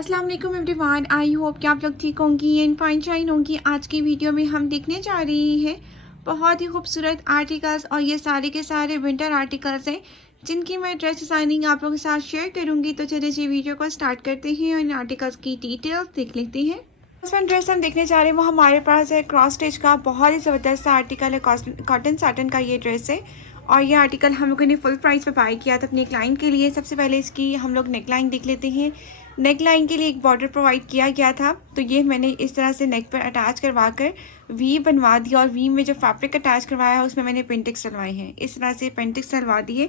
अस्सलाम वालेकुम everyone, I hope कि आप लोग ठीक होंगी एंड फाइन शाइन होंगी। आज की वीडियो में हम देखने जा रहे हैं बहुत ही खूबसूरत आर्टिकल्स, और ये सारे के सारे विंटर आर्टिकल्स हैं जिनकी मैं ड्रेस डिज़ाइनिंग आप लोगों के साथ शेयर करूंगी। तो चलिए जी वीडियो को स्टार्ट करते हैं और इन आर्टिकल्स की डिटेल्स देख लेते हैं। फर्स्ट ड्रेस हम देखने जा रहे हैं वो हमारे पास है क्रॉस स्टिच का बहुत ही ज़बरदस्त आर्टिकल है। कॉटन साटन का ये ड्रेस है और ये आर्टिकल हम लोगों ने फुल प्राइस पे बाय किया था अपनी क्लाइंट के लिए। सबसे पहले इसकी हम लोग नेक लाइन देख लेते हैं। नेक लाइन के लिए एक बॉर्डर प्रोवाइड किया गया था, तो ये मैंने इस तरह से नेक पर अटैच करवा कर वी बनवा दिया, और वी में जो फैब्रिक अटैच करवाया है उसमें मैंने पेंटिक्स डलवाए हैं। इस तरह से पेंटिक्स डलवा दिए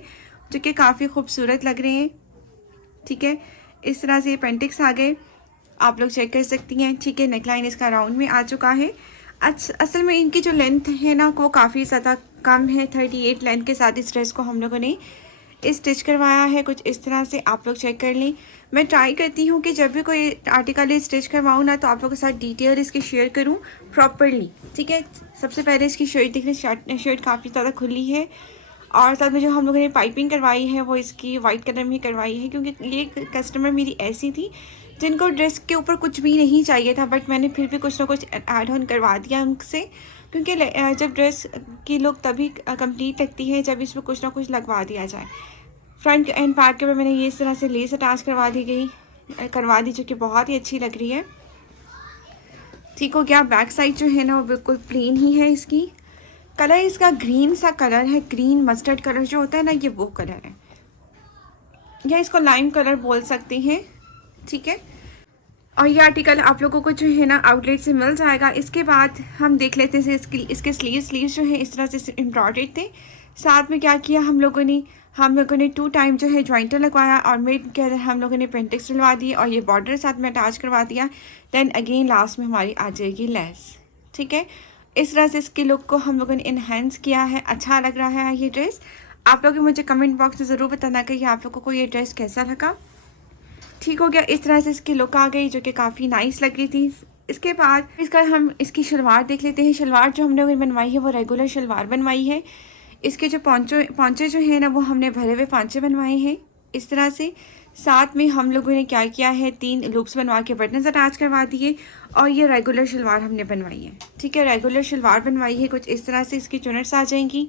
जो कि काफ़ी खूबसूरत लग रहे हैं। ठीक है, इस तरह से पेंटिक्स आ गए, आप लोग चेक कर सकती हैं। ठीक है, नेक लाइन इसका राउंड में आ चुका है। असल में इनकी जो लेंथ है ना वो काफ़ी ज़्यादा कम है। 38 लेंथ के साथ इस ड्रेस को हम लोगों ने स्टिच करवाया है। कुछ इस तरह से आप लोग चेक कर लें। मैं ट्राई करती हूँ कि जब भी कोई आर्टिकल स्टिच करवाऊँ ना तो आप लोगों के साथ डिटेल इसकी शेयर करूँ प्रॉपरली। ठीक है, सबसे पहले इसकी शर्ट देख लें। शर्ट काफ़ी ज़्यादा खुली है, और साथ में जो हम लोगों ने पाइपिंग करवाई है वो इसकी वाइट कलर में करवाई है, क्योंकि ये कस्टमर मेरी ऐसी थी जिनको ड्रेस के ऊपर कुछ भी नहीं चाहिए था, बट मैंने फिर भी कुछ ना कुछ ऐड ऑन करवा दिया उनसे, क्योंकि जब ड्रेस की लुक तभी कंप्लीट लगती है जब इसमें कुछ ना कुछ लगवा दिया जाए। फ्रंट एंड बैक के ऊपर मैंने ये इस तरह से लेस अटैच करवा दी जो कि बहुत ही अच्छी लग रही है। ठीक हो गया। बैक साइड जो है ना वो बिल्कुल प्लेन ही है। इसकी कलर इसका ग्रीन सा कलर है, ग्रीन मस्टर्ड कलर जो होता है ना, ये वो कलर है, या इसको लाइम कलर बोल सकते हैं। ठीक है, और ये आर्टिकल आप लोगों को जो है ना आउटलेट से मिल जाएगा। इसके बाद हम देख लेते हैं इसके स्लीव्स जो है इस तरह से एम्ब्रॉयडर्ड थे। साथ में क्या किया हम लोगों ने 2 टाइम जो है जॉइंटर लगवाया, और मिड के अंदर हम लोगों ने पेंटिक्स डलवा दी, और ये बॉर्डर साथ में अटैच करवा दिया। देन अगेन लास्ट में हमारी आ जाएगी लेस। ठीक है, इस तरह से इसके लुक को हम लोगों ने इन्हेंस किया है। अच्छा लग रहा है ये ड्रेस। आप लोग मुझे कमेंट बॉक्स में ज़रूर बताना कि आप लोगों को ये ड्रेस कैसा लगा। ठीक हो गया, इस तरह से इसकी लुक आ गई जो कि काफ़ी नाइस लग रही थी। इसके बाद हम इसकी शलवार देख लेते हैं। शलवार जो हमने बनवाई है वो रेगुलर शलवार बनवाई है। इसके जो पौंचे जो है ना वो हमने भरे हुए पौंचे बनवाए हैं इस तरह से। साथ में हम लोगों ने क्या किया है 3 लूप्स बनवा के बटन्स अटैच करवा दिए, और ये रेगुलर शलवार हमने बनवाई है। ठीक है, रेगुलर शलवार बनवाई है। कुछ इस तरह से इसकी चुनट्स आ जाएंगी।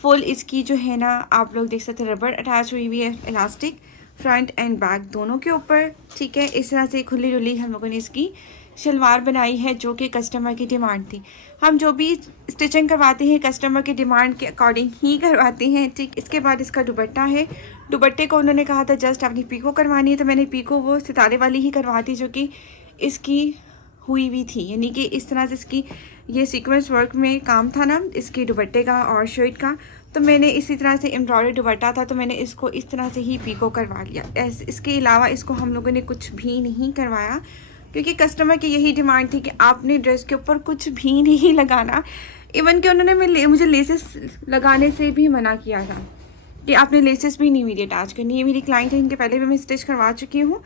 फुल इसकी जो है ना आप लोग देख सकते हैं रबड़ अटैच हुई है, इलास्टिक फ्रंट एंड बैक दोनों के ऊपर। ठीक है, इस तरह से खुली रुली हम लोगों ने इसकी शलवार बनाई है जो कि कस्टमर की डिमांड थी। हम जो भी स्टिचिंग करवाते हैं कस्टमर की डिमांड के अकॉर्डिंग ही करवाते हैं। ठीक, इसके बाद इसका दुपट्टा है। दुपट्टे को उन्होंने कहा था जस्ट अपनी पीको करवानी है, तो मैंने पीको वो सितारे वाली ही करवाती जो कि इसकी हुई हुई थी, यानी कि इस तरह से इसकी ये सीक्वेंस वर्क में काम था ना इसके दुपट्टे का और शर्ट का, तो मैंने इसी तरह से एम्ब्रॉयडरी दुपट्टा था तो मैंने इसको इस तरह से ही पीको करवा लिया। इसके अलावा इसको हम लोगों ने कुछ भी नहीं करवाया, क्योंकि कस्टमर की यही डिमांड थी कि आपने ड्रेस के ऊपर कुछ भी नहीं लगाना। इवन कि उन्होंने मुझे लेसेस लगाने से भी मना किया था कि आपने लेसेस भी नहीं मेरी अटैच करनी। ये मेरी क्लाइंट है, इनके पहले भी मैं स्टिच करवा चुकी हूँ,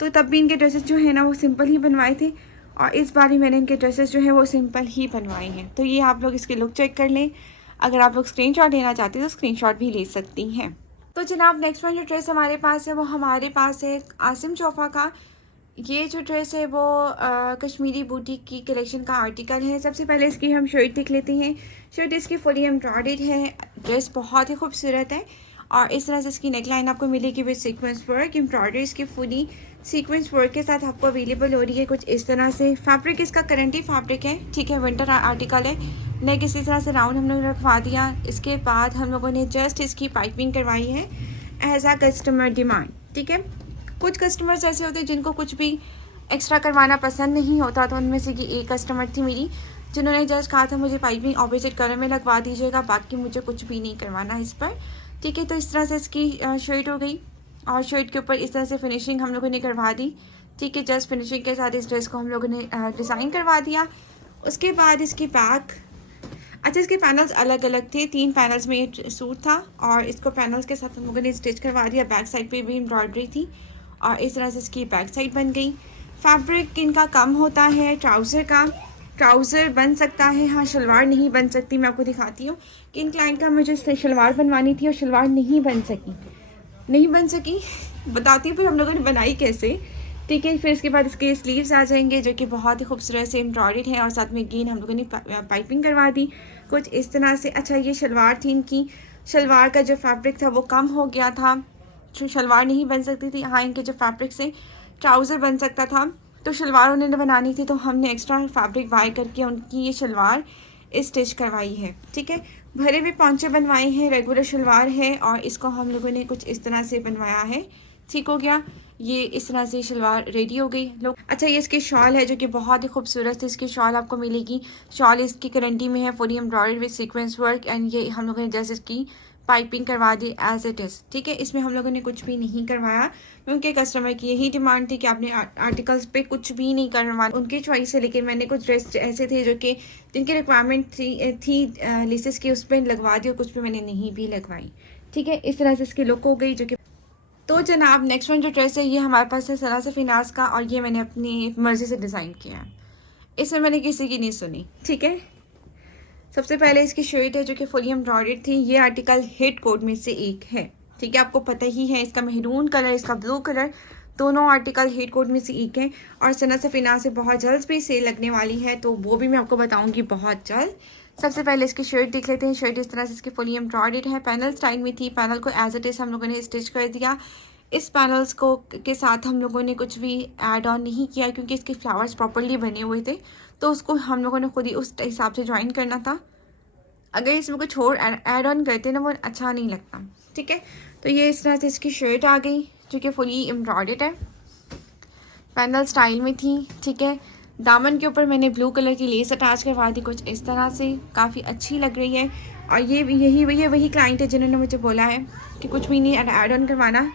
तो तब भी इनके ड्रेसेस जो है ना वो सिंपल ही बनवाए थे, और इस बार ही मैंने इनके ड्रेसेस जो है वो सिंपल ही बनवाए हैं। तो ये आप लोग इसके लुक चेक कर लें। अगर आप लोग स्क्रीनशॉट लेना चाहते हैं तो स्क्रीनशॉट भी ले सकती हैं। तो जनाब नेक्स्ट वन जो ड्रेस हमारे पास है वो हमारे पास है आसिम चोफा का। ये जो ड्रेस है वो कश्मीरी बूटीक की कलेक्शन का आर्टिकल है। सबसे पहले इसकी हम शर्ट देख लेते हैं। शर्ट इसकी फुली एम्ब्रॉयडर्ड है। ड्रेस बहुत ही खूबसूरत है, और इस तरह से इसकी नेकलाइन आपको मिलेगी विद सीक्वेंस वर्क। एम्ब्रॉयडरी इसकी फुली सीक्वेंस वर्क के साथ आपको अवेलेबल हो रही है। कुछ इस तरह से फैब्रिक इसका करंटी फैब्रिक है। ठीक है, विंटर आर्टिकल है। नेक इसी तरह से राउंड हमने रखवा दिया। इसके बाद हम लोगों ने जस्ट इसकी पाइपिंग करवाई है एज आ कस्टमर डिमांड। ठीक है, कुछ कस्टमर्स ऐसे होते हैं जिनको कुछ भी एक्स्ट्रा करवाना पसंद नहीं होता, तो उनमें से ये एक कस्टमर थी मेरी जिन्होंने जस्ट कहा था मुझे पाइपिंग ऑपोजिट कलर में लगवा दीजिएगा, बाकी मुझे कुछ भी नहीं करवाना इस पर। ठीक है, तो इस तरह से इसकी शर्ट हो गई, और शर्ट के ऊपर इस तरह से फिनिशिंग हम लोगों ने करवा दी। ठीक है, जस्ट फिनिशिंग के साथ इस ड्रेस को हम लोगों ने डिज़ाइन करवा दिया। उसके बाद इसकी बैक, अच्छा इसके पैनल्स अलग अलग थे, 3 पैनल्स में ये सूट था, और इसको पैनल्स के साथ हम लोगों ने स्टिच करवा दिया। बैक साइड पे भी एम्ब्रॉयडरी थी, और इस तरह से इसकी बैक साइड बन गई। फैब्रिक इनका कम होता है ट्राउज़र का। ट्राउज़र बन सकता है, हाँ शलवार नहीं बन सकती। मैं आपको दिखाती हूँ कि इन क्लाइंट का मुझे शलवार बनवानी थी और शलवार नहीं बन सकी। बताती हूँ फिर हम लोगों ने बनाई कैसे। ठीक है। फिर इसके बाद इसके स्लीव्स आ जाएंगे जो कि बहुत ही खूबसूरत से एम्ब्रॉयड है और साथ में गेन हम लोगों ने पाइपिंग करवा दी कुछ इस तरह से। अच्छा, ये शलवार थी इनकी। शलवार का जो फैब्रिक था वो कम हो गया था, तो शलवार नहीं बन सकती थी। हाँ, इनके जो फैब्रिक से ट्राउज़र बन सकता था, तो शलवार उन्हें बनानी थी, तो हमने एक्स्ट्रा फैब्रिक बाय करके उनकी ये शलवार स्टिच करवाई है। ठीक है, भरे हुए पौंचे बनवाए हैं, रेगुलर शलवार है और इसको हम लोगों ने कुछ इस तरह से बनवाया है। ठीक हो गया, ये इस तरह से शलवार रेडी हो गई। लोग अच्छा, ये इसकी शॉल है जो कि बहुत ही खूबसूरत है। इसकी शॉल आपको मिलेगी, शॉल इसकी गारंटी में है, fully embroidered with sequence work and ये हम लोगों ने जैसे इसकी पाइपिंग करवा दी एज इट इज़। ठीक है, इसमें हम लोगों ने कुछ भी नहीं करवाया क्योंकि कस्टमर की यही डिमांड थी कि आपने आर्टिकल्स पे कुछ भी नहीं करवाना, उनकी चॉइस है। लेकिन मैंने कुछ ड्रेस ऐसे थे जो कि जिनकी रिक्वायरमेंट थी लेसेस की, उस पर लगवा दी और कुछ पे मैंने नहीं भी लगवाई। ठीक है, इस तरह से इसकी लुक हो गई जो कि। तो जनाब, नेक्स्ट वन जो ड्रेस है ये हमारे पास है सना से फिनास का और ये मैंने अपनी मर्ज़ी से डिज़ाइन किया है, इसमें मैंने किसी की नहीं सुनी। ठीक है, सबसे पहले इसकी शर्ट है जो कि फुली एम्ब्रॉयडर्ड थी। ये आर्टिकल हिट कोड में से एक है। ठीक है, आपको पता ही है, इसका मेहरून कलर, इसका ब्लू कलर, दोनों आर्टिकल हिट कोड में से एक है और सना से फिनास से बहुत जल्द भी सेल लगने वाली है, तो वो भी मैं आपको बताऊंगी बहुत जल्द। सबसे पहले इसकी शर्ट देख लेते हैं। शर्ट इस तरह से इसकी फुली एम्ब्रॉयडर्ड है, पैनल स्टाइल में थी। पैनल को एज इट इज़ हम लोगों ने स्टिच कर दिया। इस पैनल्स को के साथ हम लोगों ने कुछ भी ऐड ऑन नहीं किया क्योंकि इसके फ्लावर्स प्रॉपरली बने हुए थे, तो उसको हम लोगों ने खुद ही उस हिसाब से ज्वाइन करना था। अगर इसमें कुछ और ऐड ऑन करते ना वो अच्छा नहीं लगता। ठीक है, तो ये इस तरह से इसकी शर्ट आ गई जो कि फुली एम्ब्रॉयडर्ड है, पैनल स्टाइल में थी। ठीक है, दामन के ऊपर मैंने ब्लू कलर की लेस अटैच करवा दी कुछ इस तरह से, काफ़ी अच्छी लग रही है। और ये वही क्लाइंट है जिन्होंने मुझे बोला है कि कुछ भी नहीं ऐड ऑन करवाना,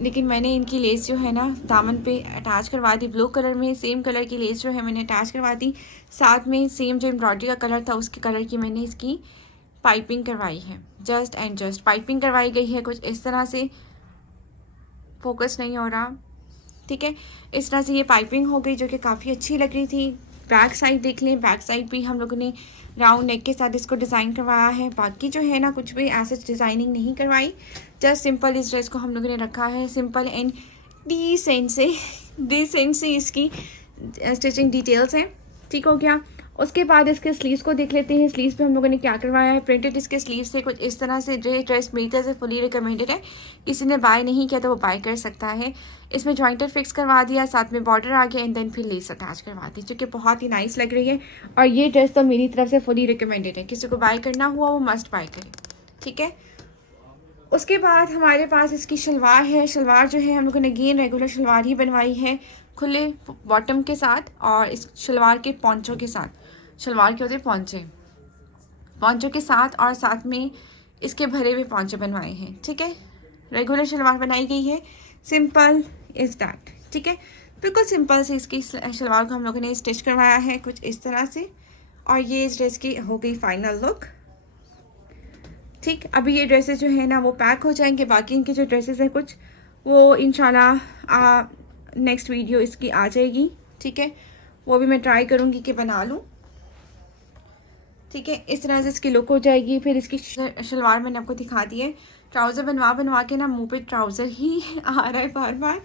लेकिन मैंने इनकी लेस जो है ना दामन पे अटैच करवा दी ब्लू कलर में। सेम कलर की लेस जो है मैंने अटैच करवा दी, साथ में सेम जो एम्ब्रॉयडरी का कलर था उसके कलर की मैंने इसकी पाइपिंग करवाई है। जस्ट एंड जस्ट पाइपिंग करवाई गई है कुछ इस तरह से, फोकस नहीं हो रहा। ठीक है, इस तरह से ये पाइपिंग हो गई जो कि काफ़ी अच्छी लग रही थी। बैक साइड देख लें, बैक साइड भी हम लोगों ने राउंड नेक के साथ इसको डिज़ाइन करवाया है। बाकी जो है ना कुछ भी ऐसे डिज़ाइनिंग नहीं करवाई, जस्ट सिंपल इस ड्रेस को हम लोगों ने रखा है सिंपल एंड डिसेंट से इसकी स्टिचिंग डिटेल्स हैं। ठीक हो गया, उसके बाद इसके स्लीव्स को देख लेते हैं। स्लीव्स पे हम लोगों ने क्या करवाया है, प्रिंटेड इसके स्लीव्स से कुछ इस तरह से। ड्रेस मेरी तरह से फुली रिकमेंडेड है, किसी ने बाय नहीं किया तो वो बाय कर सकता है। इसमें जॉइंटर फिक्स करवा दिया, साथ में बॉर्डर आ गया एंड देन फिर लेस अटैच करवा दी जो कि बहुत ही नाइस लग रही है। और ये ड्रेस तो मेरी तरफ से फुली रिकमेंडेड है, किसी को बाय करना हुआ वो मस्ट बाय करे। ठीक है, उसके बाद हमारे पास इसकी शलवार है। शलवार जो है हम लोगों ने अगेन रेगुलर शलवार ही बनवाई है, खुले बॉटम के साथ और इस शलवार के पॉन्चों के साथ। शलवार के होते पौंचों के साथ और साथ में इसके भरे हुए पौंचे बनवाए हैं। ठीक है, रेगुलर शलवार बनाई गई है, सिंपल इज दैट। ठीक है, बिल्कुल सिंपल से इसकी शलवार को हम लोगों ने स्टिच करवाया है कुछ इस तरह से और ये इस ड्रेस की हो गई फाइनल लुक। ठीक, अभी ये ड्रेसेस जो है ना वो पैक हो जाएंगे। बाकी इनकी जो ड्रेसेस हैं कुछ वो इंशाल्लाह नेक्स्ट वीडियो इसकी आ जाएगी। ठीक है, वो भी मैं ट्राई करूँगी कि बना लूँ। ठीक है, इस तरह से इसकी लुक हो जाएगी। फिर इसकी शलवार मैंने आपको दिखा दी है। ट्राउज़र बनवा के ना मुंह पे ट्राउज़र ही आ रहा है बार बार।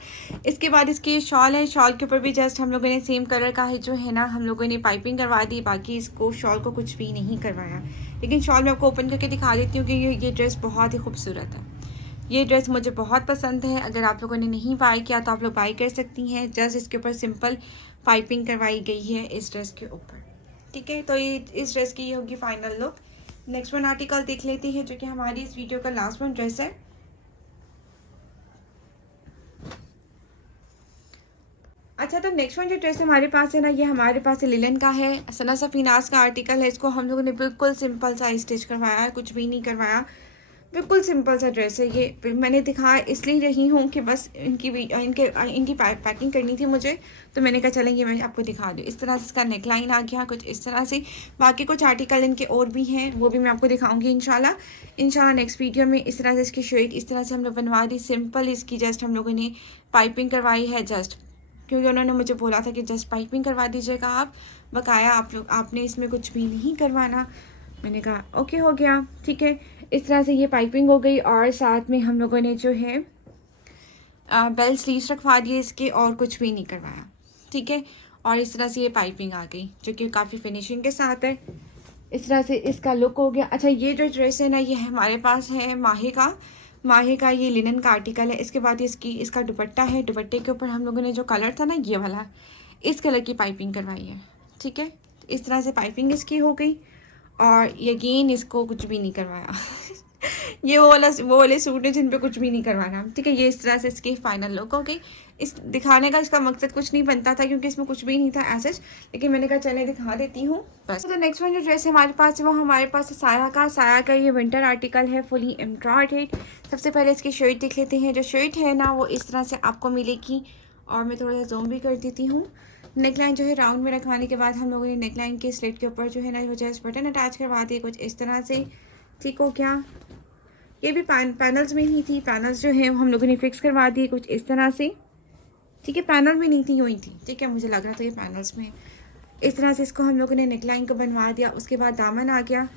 इसके बाद इसकी शॉल है, शॉल के ऊपर भी जस्ट हम लोगों ने सेम कलर का ही जो है ना हम लोगों ने पाइपिंग करवा दी। बाकी इसको शॉल को कुछ भी नहीं करवाया, लेकिन शॉल मैं आपको ओपन करके दिखा देती हूँ कि ये ड्रेस बहुत ही खूबसूरत है। ये ड्रेस मुझे बहुत पसंद है। अगर आप लोगों ने नहीं बाय किया तो आप लोग बाय कर सकती हैं। जस्ट इसके ऊपर सिंपल पाइपिंग करवाई गई है इस ड्रेस के ऊपर। ठीक है, तो ये इस ड्रेस की होगी final look. Next one article देख लेते हैं जो कि हमारी इस वीडियो का लास्ट वन ड्रेस है। अच्छा, तो नेक्स्ट वन जो ड्रेस हमारे पास है ना ये हमारे पास लिलन का है, सना सफीनास का आर्टिकल है। इसको हम लोगों ने बिल्कुल सिंपल सा स्टिच करवाया है, कुछ भी नहीं करवाया, बिल्कुल सिंपल सा ड्रेस है। ये मैंने दिखाया इसलिए रही हूँ कि बस इनकी पैकिंग करनी थी मुझे, तो मैंने कहा चलेंगे मैं आपको दिखा दूँ। इस तरह से इसका नेकलाइन आ गया कुछ इस तरह से। बाकी कुछ आर्टिकल इनके और भी हैं, वो भी मैं आपको दिखाऊंगी इंशाल्लाह नेक्स्ट वीडियो में। इस तरह से इसकी शर्ट इस तरह से हम लोग बनवा दी सिंपल। इसकी जस्ट हम लोगों ने पाइपिंग करवाई है, जस्ट क्योंकि उन्होंने मुझे बोला था कि जस्ट पाइपिंग करवा दीजिएगा आप, बकाया आपने इसमें कुछ भी नहीं करवाना। मैंने कहा ओके हो गया। ठीक है, इस तरह से ये पाइपिंग हो गई और साथ में हम लोगों ने जो है बेल स्लीव्स रखवा दिए इसके और कुछ भी नहीं करवाया, ठीक है। और इस तरह से ये पाइपिंग आ गई जो कि काफ़ी फिनिशिंग के साथ है। इस तरह से इसका लुक हो गया। अच्छा, ये जो ड्रेस है ना, ये हमारे पास है माहे का ये लिनन का आर्टिकल है। इसके बाद इसका दुपट्टा है। दुपट्टे के ऊपर हम लोगों ने जो कलर था ना, ये वाला, इस कलर की पाइपिंग करवाई है, ठीक है। इस तरह से पाइपिंग इसकी हो गई और यकीन इसको कुछ भी नहीं करवाया ये वो वाले सूट है जिन पे कुछ भी नहीं करवाना, ठीक है। ये इस तरह से इसकी फाइनल लुक हो गई। इस दिखाने का इसका मकसद कुछ नहीं बनता था क्योंकि इसमें कुछ भी नहीं था ऐसे, लेकिन मैंने कहा चले दिखा देती हूँ बस। तो नेक्स्ट वन जो ड्रेस है हमारे पास, वो हमारे पास है साया का ये विंटर आर्टिकल है, फुली एम्ब्रॉयडर्ड। सबसे पहले इसकी शर्ट देख लेते हैं। जो शर्ट है ना, वो इस तरह से आपको मिलेगी और मैं थोड़ा सा जूम भी कर देती हूँ। नेकलाइन जो है राउंड में रखवाने के बाद हम लोगों ने नेकलाइन के स्लिट के ऊपर जो है ना, वो जस्ट बटन अटैच करवा दिए कुछ इस तरह से, ठीक हो गया। ये भी पैनल्स में ही थी। पैनल्स जो है हम लोगों ने फिक्स करवा दिए कुछ इस तरह से, ठीक है। पैनल में नहीं थी, यूँ ही थी, ठीक है। मुझे लग रहा था ये पैनल्स में। इस तरह से इसको हम लोगों ने नेकलाइन को बनवा दिया। उसके बाद दामन आ गया।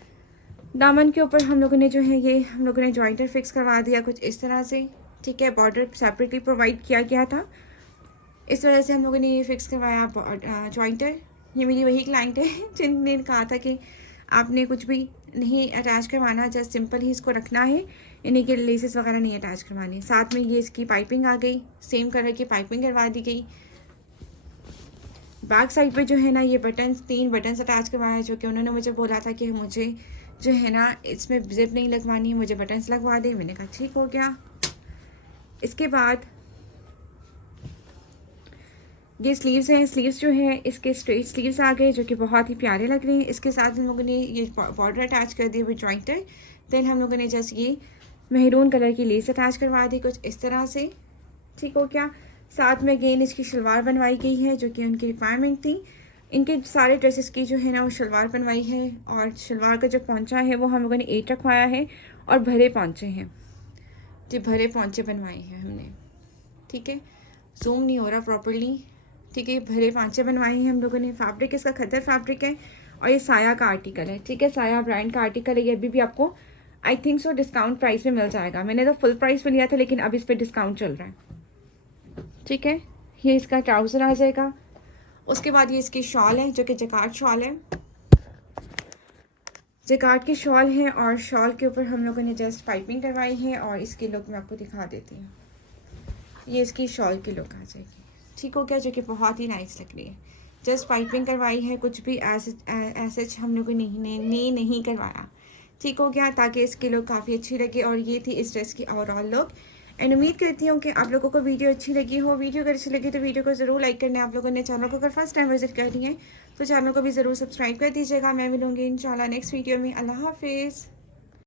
दामन के ऊपर हम लोगों ने जो है ये हम लोगों ने जॉइंटर फिक्स करवा दिया कुछ इस तरह से, ठीक है। बॉर्डर सेपरेटली प्रोवाइड किया गया था। इस तरह से हम लोगों ने ये फिक्स करवाया जॉइंटर। ये मेरी वही क्लाइंट है जिनने कहा था कि आपने कुछ भी नहीं अटैच करवाना, जस्ट सिंपल ही इसको रखना है, इन्हीं के लेसेस वगैरह नहीं अटैच करवानी। साथ में ये इसकी पाइपिंग आ गई, सेम कलर की पाइपिंग करवा दी गई। बैक साइड पे जो है ना, ये बटन्स 3 बटन्स अटैच करवाए जो कि उन्होंने मुझे बोला था कि मुझे जो है ना इसमें जिप नहीं लगवानी है, मुझे बटन्स लगवा दे। मैंने कहा ठीक हो गया। इसके बाद ये स्लीव्स हैं। स्लीव्स जो है इसके स्ट्रेट स्लीव्स आ गए जो कि बहुत ही प्यारे लग रहे हैं। इसके साथ हम लोगों ने ये बॉर्डर अटैच कर दिया विद जॉइंटर। देन हम लोगों ने जस्ट ये मेहरून कलर की लेस अटैच करवा दी कुछ इस तरह से, ठीक हो क्या। साथ में अगेन इसकी शलवार बनवाई गई है जो कि उनकी रिक्वायरमेंट थी। इनके सारे ड्रेसेस की जो है ना वो शलवार बनवाई है और शलवार का जो पौंचा है वो हम लोगों ने 8 रखवाया है और भरे पौंचे हैं जी, भरे पौंचे बनवाए हैं हमने, ठीक है। जूम नहीं हो रहा प्रॉपरली, ठीक है। भरे पांचे बनवाए हैं हम लोगों ने। फैब्रिक इसका खद्दर फैब्रिक है और ये साया का आर्टिकल है, ठीक है। साया ब्रांड का आर्टिकल है। ये अभी भी आपको I think so discount price में मिल जाएगा। मैंने तो फुल प्राइस में लिया था लेकिन अब इस पर डिस्काउंट चल रहा है, ठीक है। ये इसका ट्राउज़र आ जाएगा। उसके बाद ये इसकी शॉल है जो कि जकार्ड शॉल है। जकार्ड की शॉल है और शॉल के ऊपर हम लोगों ने जस्ट पाइपिंग करवाई है और इसकी लुक मैं आपको दिखा देती हूँ। ये इसकी शॉल की लुक आ जाएगी, ठीक हो गया, जो कि बहुत ही नाइस लग रही है। जस्ट पाइपिंग करवाई है, कुछ भी ऐसे हम लोगों ने नहीं करवाया, ठीक हो गया, ताकि इसकी लुक काफ़ी अच्छी लगे। और ये थी इस ड्रेस की ओवरऑल लुक। एंड उम्मीद करती हूँ कि आप लोगों को वीडियो अच्छी लगी हो। वीडियो अगर अच्छी लगी तो वीडियो को ज़रूर लाइक करना है। आप लोगों ने चैनल को अगर फर्स्ट टाइम विजिट कर रही है तो चैनल को भी ज़रूर सब्सक्राइब कर दीजिएगा। मैं मिलूँगी इंशाल्लाह नेक्स्ट वीडियो में। अल्लाह हाफिज़।